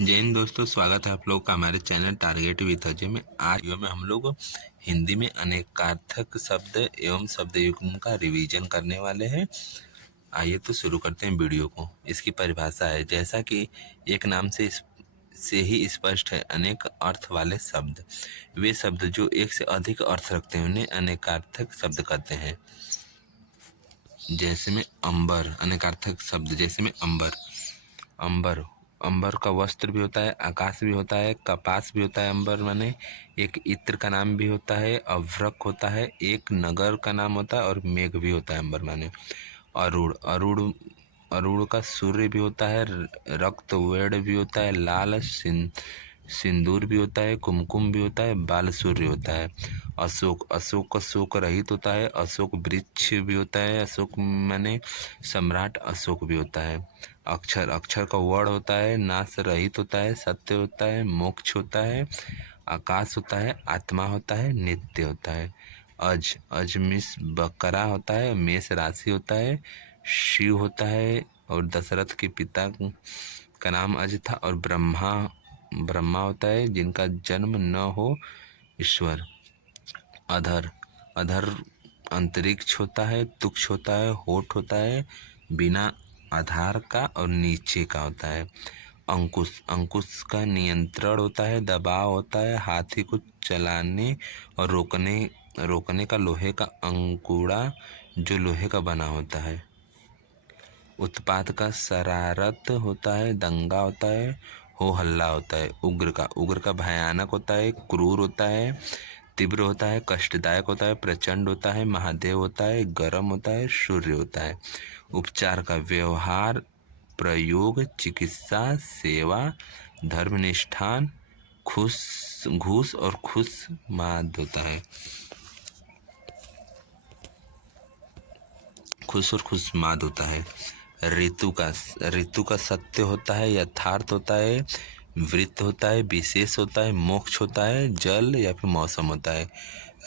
जय हिंद दोस्तों, स्वागत है आप लोग का हमारे चैनल टारगेट विद अजय में। आज वीडियो में हम लोग हिंदी में अनेकार्थक शब्द एवं शब्द युग्म का रिवीजन करने वाले हैं। आइए तो शुरू करते हैं वीडियो को। इसकी परिभाषा है, जैसा कि एक नाम से ही स्पष्ट है, अनेक अर्थ वाले शब्द वे शब्द जो एक से अधिक अर्थ रखते हैं उन्हें अनेकार्थक शब्द कहते हैं। जैसे में अंबर, अनेकार्थक शब्द जैसे में अंबर। अंबर अंबर का वस्त्र भी होता है, आकाश भी होता है, कपास भी होता है। अंबर माने एक इत्र का नाम भी होता है, अभ्रक होता है, एक नगर का नाम होता है और मेघ भी होता है अंबर माने। अरुण अरुण अरुण का सूर्य भी होता है, रक्त वेड़ भी होता है, लाल सिंदूर भी होता है, कुमकुम भी होता है, बाल सूर्य होता है। अशोक अशोक शोक रहित होता है, अशोक वृक्ष भी होता है, अशोक माने सम्राट अशोक भी होता है। अक्षर अक्षर का वर्ण होता है, नाश रहित होता है, सत्य होता है, मोक्ष होता है, आकाश होता है, आत्मा होता है, नित्य होता है। अज अज मिस बकरा होता है, मेष राशि होता है, शिव होता है और दशरथ के पिता का नाम अज था। और ब्रह्मा ब्रह्मा होता है, जिनका जन्म न हो ईश्वर। अधर अधर अंतरिक्ष होता है, तुक्ष होता है, होठ होता है, बिना आधार का और नीचे का होता है। अंकुश अंकुश का नियंत्रण होता है, दबाव होता है, हाथी को चलाने और रोकने का लोहे का अंकुड़ा जो लोहे का बना होता है। उत्पात का शरारत होता है, दंगा होता है, हो हल्ला होता है। उग्र का भयानक होता है, क्रूर होता है, तीव्र होता है, कष्टदायक होता है, प्रचंड होता है, महादेव होता है, गर्म होता है, सूर्य होता है। उपचार का व्यवहार, प्रयोग, चिकित्सा, सेवा, धर्मनिष्ठान, घूस और खुश माद होता है। खुश और खुशमाद होता है। ऋतु का सत्य होता है, यथार्थ होता है, वृत्त होता है, विशेष होता है, मोक्ष होता है, जल या फिर मौसम होता है।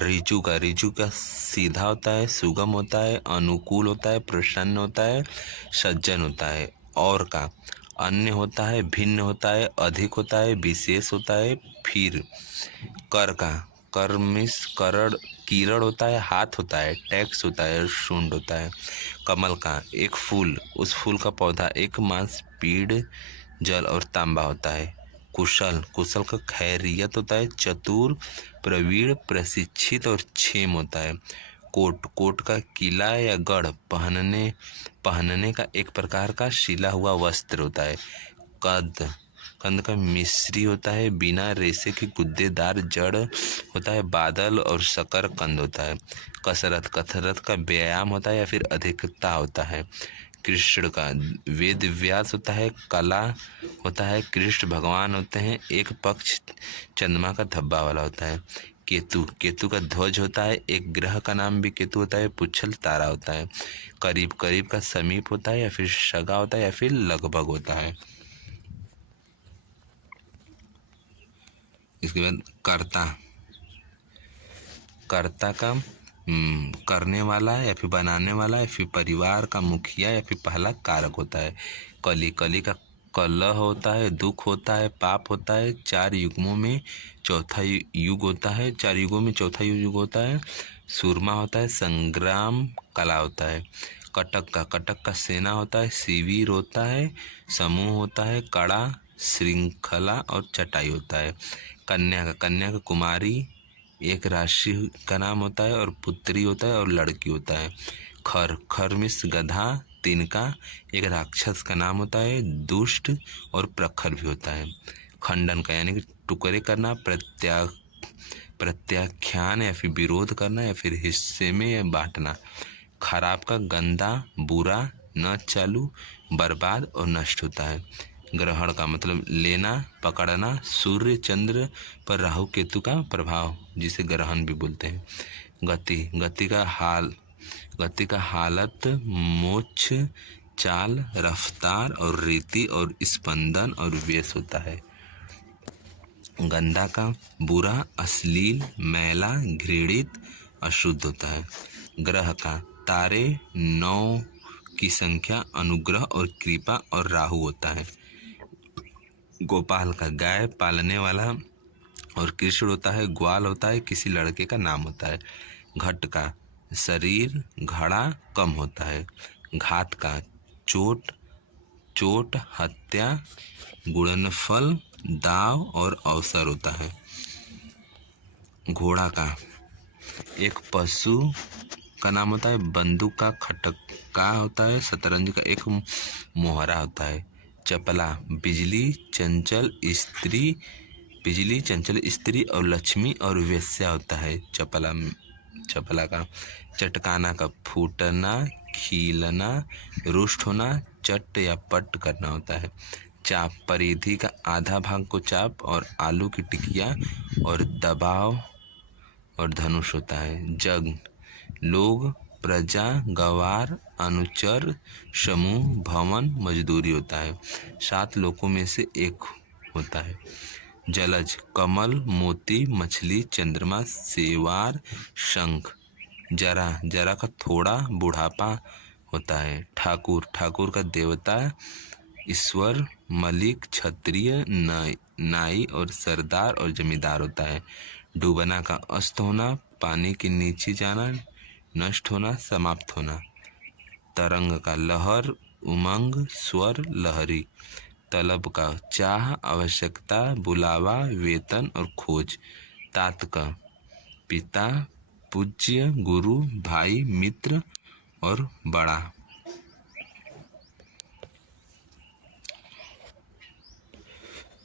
ऋजु का सीधा होता है, सुगम होता है, अनुकूल होता है, प्रसन्न होता है, सज्जन होता है। और का अन्य होता है, भिन्न होता है, अधिक होता है, विशेष होता है। फिर कर मिस करण कीरण होता है, हाथ होता है, टैक्स होता है, शुंड होता है। कमल का एक फूल, उस फूल का पौधा, एक मांस, पीड़, जल और तांबा होता है। कुशल का खैरियत होता है, चतुर, प्रवीण, प्रशिक्षित और क्षेम होता है। कोट का किला या गढ़, पहनने का एक प्रकार का सिला हुआ वस्त्र होता है। कंद का मिश्री होता है, बिना रेशे की गुद्देदार जड़ होता है। बादल और शकर कंद होता है। कसरत का व्यायाम होता है या फिर अधिकता होता है। कृष्ण का वेद व्यास होता है, कला होता है, कृष्ण भगवान होते हैं, एक पक्ष चंद्रमा का धब्बा वाला होता है। केतु का ध्वज होता है, एक ग्रह का नाम भी केतु होता है, पुच्छल तारा होता है। करीब का समीप होता है या फिर सगा होता है या फिर लगभग होता है। इसके बाद कर्ता का करने वाला या फिर बनाने वाला या फिर परिवार का मुखिया या फिर पहला कारक होता है। कली का कलह होता है, दुख होता है, पाप होता है। चार युगों में चौथा युग होता है, चार युगों में चौथा युग होता है। सूरमा होता है, संग्राम कला होता है। कटक का सेना होता है, शिविर होता है, समूह होता है, कड़ा, श्रृंखला और चटाई होता है। कन्या का कुमारी एक राशि का नाम होता है और पुत्री होता है और लड़की होता है। खरमिस गधा, तिनका एक राक्षस का नाम होता है, दुष्ट और प्रखर भी होता है। खंडन का यानी कि टुकड़े करना, प्रत्याख्यान या फिर विरोध करना या फिर हिस्से में बांटना। खराब का गंदा, बुरा, न चालू, बर्बाद और नष्ट होता है। ग्रहण का मतलब लेना, पकड़ना, सूर्य चंद्र पर राहु केतु का प्रभाव, जिसे ग्रहण भी बोलते हैं। गति का हालत, मोक्ष, चाल, रफ्तार और रीति और स्पंदन और वेश होता है। गंदा का बुरा, अश्लील, मैला, घृणित, अशुद्ध होता है। ग्रह का तारे, 9 की संख्या, अनुग्रह और कृपा और राहु होता है। गोपाल का गाय पालने वाला और कृष्ण होता है, ग्वाल होता है किसी लड़के का नाम होता है। घट का शरीर घड़ा कम होता है। घात का चोट चोट हत्या गुणनफल दाव और अवसर होता है। घोड़ा का एक पशु का नाम होता है। बंदूक का खटका होता है। शतरंज का एक मोहरा होता है। चपला बिजली चंचल स्त्री और लक्ष्मी और वेश्या होता है। चपला का चटकाना का फूटना खीलना रुष्ट होना चट या पट करना होता है। चाप परिधि का आधा भाग को चाप और आलू की टिकिया और दबाव और धनुष होता है। जग लोग प्रजा गवार अनुचर समूह भवन मजदूरी होता है। 7 लोकों में से एक होता है। जलज कमल मोती मछली चंद्रमा सेवार शंख। जरा का थोड़ा बुढ़ापा होता है। ठाकुर का देवता ईश्वर मलिक क्षत्रिय नाई और सरदार और जमींदार होता है। डूबना का अस्त होना पानी के नीचे जाना नष्ट होना समाप्त होना। तरंग का लहर उमंग स्वर लहरी। तलब का चाह आवश्यकता बुलावा वेतन और खोज। तात का पिता पूज्य गुरु भाई मित्र और बड़ा।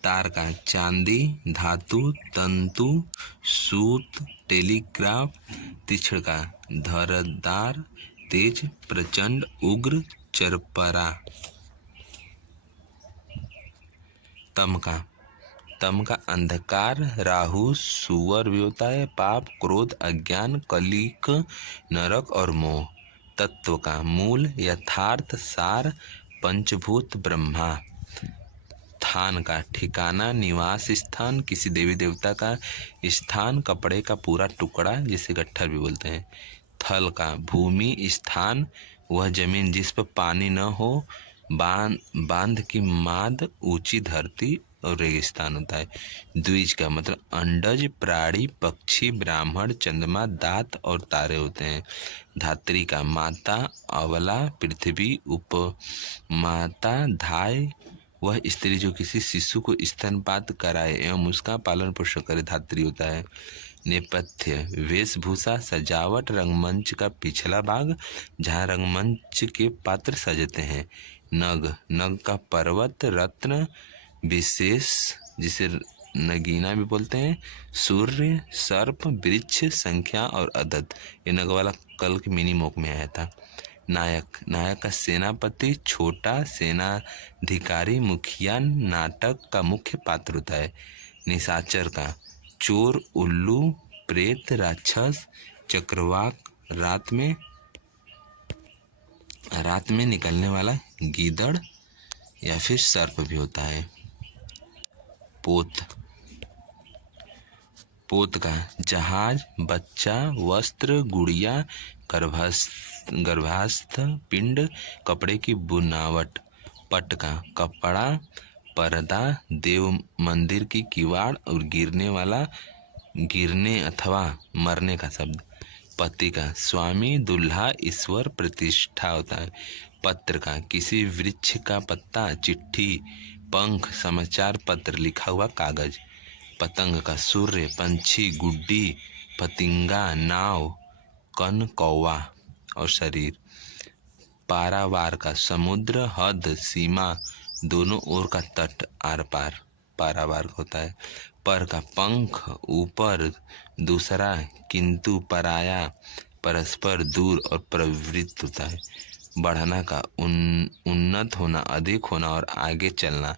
तार का चांदी धातु तंतु सूत टेलीग्राफ। तीक्ष्ण का धारदार तेज प्रचंड उग्र चरपरा। तम का अंधकार राहु सुअर भी होता है। पाप क्रोध अज्ञान कलिक नरक और मोह। तत्व का मूल यथार्थ सार पंचभूत ब्रह्मा। स्थान का ठिकाना निवास स्थान किसी देवी देवता का स्थान कपड़े का पूरा टुकड़ा जिसे गट्ठर भी बोलते हैं। थल का भूमि स्थान वह जमीन जिस पर पानी न हो। बांध की माद ऊंची धरती और रेगिस्तान होता है। द्विज का मतलब अंडज प्राणी पक्षी ब्राह्मण चंद्रमा दांत और तारे होते हैं। धात्री का माता अवला पृथ्वी उपमाता धाय वह स्त्री जो किसी शिशु को स्तनपात कराए एवं उसका पालन पोषण करे धात्री होता है। नेपथ्य वेशभूषा सजावट रंगमंच का पिछला भाग जहाँ रंगमंच के पात्र सजते हैं। नग का पर्वत रत्न विशेष जिसे नगीना भी बोलते हैं। सूर्य सर्प वृक्ष संख्या और अदद। ये नग वाला कल के मिनी मोक में आया था। नायक का सेनापति छोटा सेनाधिकारी मुखिया नाटक का मुख्य पात्र होता है। निशाचर का चोर उल्लू प्रेत राक्षस चक्रवाक रात में निकलने वाला गीदड़ या फिर सर्प भी होता है। पोत का जहाज बच्चा वस्त्र गुड़िया गर्भास्थ पिंड कपड़े की बुनावट। पट का कपड़ा पर्दा देव मंदिर की किवाड़ और गिरने अथवा मरने का शब्द। पति का स्वामी दूल्हा ईश्वर प्रतिष्ठा होता है। पत्र का किसी वृक्ष का पत्ता चिट्ठी पंख समाचार पत्र लिखा हुआ कागज। पतंग का सूर्य पंछी गुड्डी पतिंगा नाव कन कौवा और शरीर। पारावार का समुद्र हद सीमा दोनों ओर का तट आर पार पारावार होता है। पर का पंख ऊपर दूसरा किंतु पराया परस्पर दूर और प्रवृत्त होता है। बढ़ना का उन्नत होना अधिक होना और आगे चलना।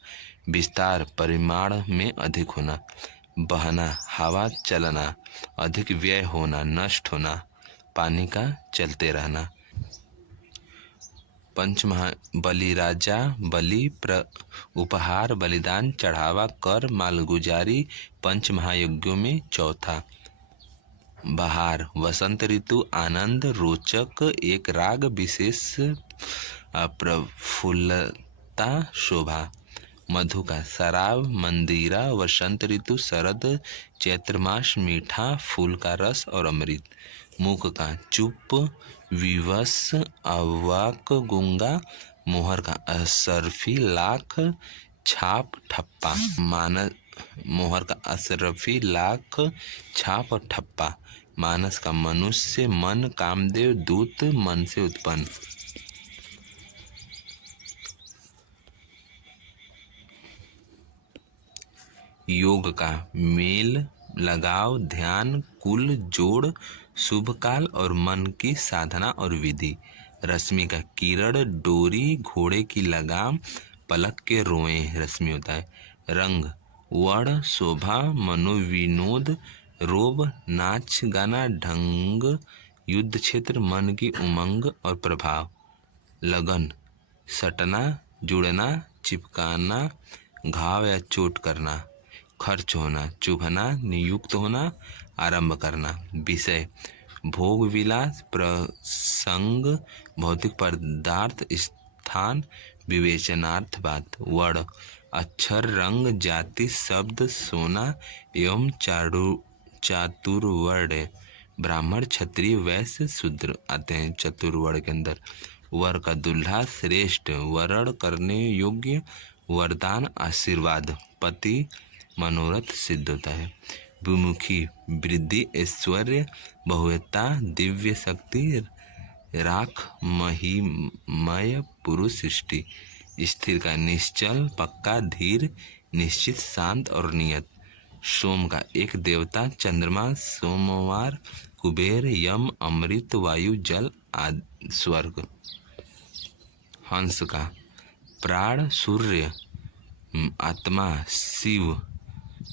विस्तार परिमाण में अधिक होना। बहना हवा चलना अधिक व्यय होना नष्ट होना पानी का चलते रहना। पंचमहा बलि राजा बलि उपहार बलिदान चढ़ावा कर मालगुजारी पंच महायज्ञों में चौथा। बहार वसंत ऋतु आनंद रोचक एक राग विशेष प्रफुल्लता शोभा। मधु का शराब, मंदिरा, वसंत ऋतु, शरद, चैत्र मास, मीठा, फूल का रस और अमृत। मूक का चुप, विवश, अवाक, गूंगा। मोहर का असरफी, लाख, छाप, ठप्पा। मोहर का असरफी, लाख, छाप और ठप्पा। मानस का मनुष्य, मन, कामदेव, दूत, मन से उत्पन्न। योग का मेल, लगाव, ध्यान, कुल, जोड़, शुभ काल और मन की साधना और विधि। रश्मि का किरण, डोरी, घोड़े की लगाम, पलक के रोए रश्मि होता है। रंग, वर्ण, शोभा, मनोविनोद, रोब, नाच गाना, ढंग, युद्ध क्षेत्र, मन की उमंग और प्रभाव। लगन, सटना, जुड़ना, चिपकाना, घाव या चोट करना। खर्च होना, चुभना, नियुक्त होना, आरंभ करना। विषय, भोग विलास, प्रसंग, भौतिक पदार्थ, स्थान, विवेचनार्थ बात। वर्ण, अक्षर, रंग, जाति, शब्द, सोना एवं चातुर्वर्ण। ब्राह्मण, क्षत्रिय, वैश्य, शूद्र आते हैं चतुर्वर्ण के अंदर। वर का दूल्हा, श्रेष्ठ, वरण करने योग्य, वरदान, आशीर्वाद। पति, मनोरथ सिद्ध होता है। विमुखी, वृद्धि, ऐश्वर्य, बहुता, दिव्य शक्ति, राख, महिमय, पुरुष, सृष्टि। स्थिर का निश्चल, पक्का, धीर, निश्चित, शांत और नियत। सोम का एक देवता, चंद्रमा, सोमवार, कुबेर, यम, अमृत, वायु, जल आदि, स्वर्ग। हंस का प्राण, सूर्य, आत्मा, शिव,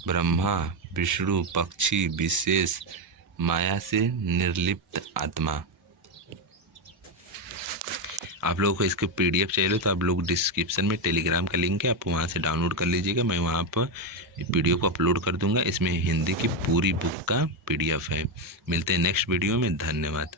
ब्रह्मा, विष्णु, पक्षी, विशेष, माया से निर्लिप्त आत्मा। आप लोगों को इसके PDF चाहिए तो आप लोग डिस्क्रिप्शन में टेलीग्राम का लिंक है, आप वहाँ से डाउनलोड कर लीजिएगा। मैं वहाँ पर वीडियो को अपलोड कर दूंगा। इसमें हिंदी की पूरी बुक का PDF है। मिलते हैं नेक्स्ट वीडियो में। धन्यवाद।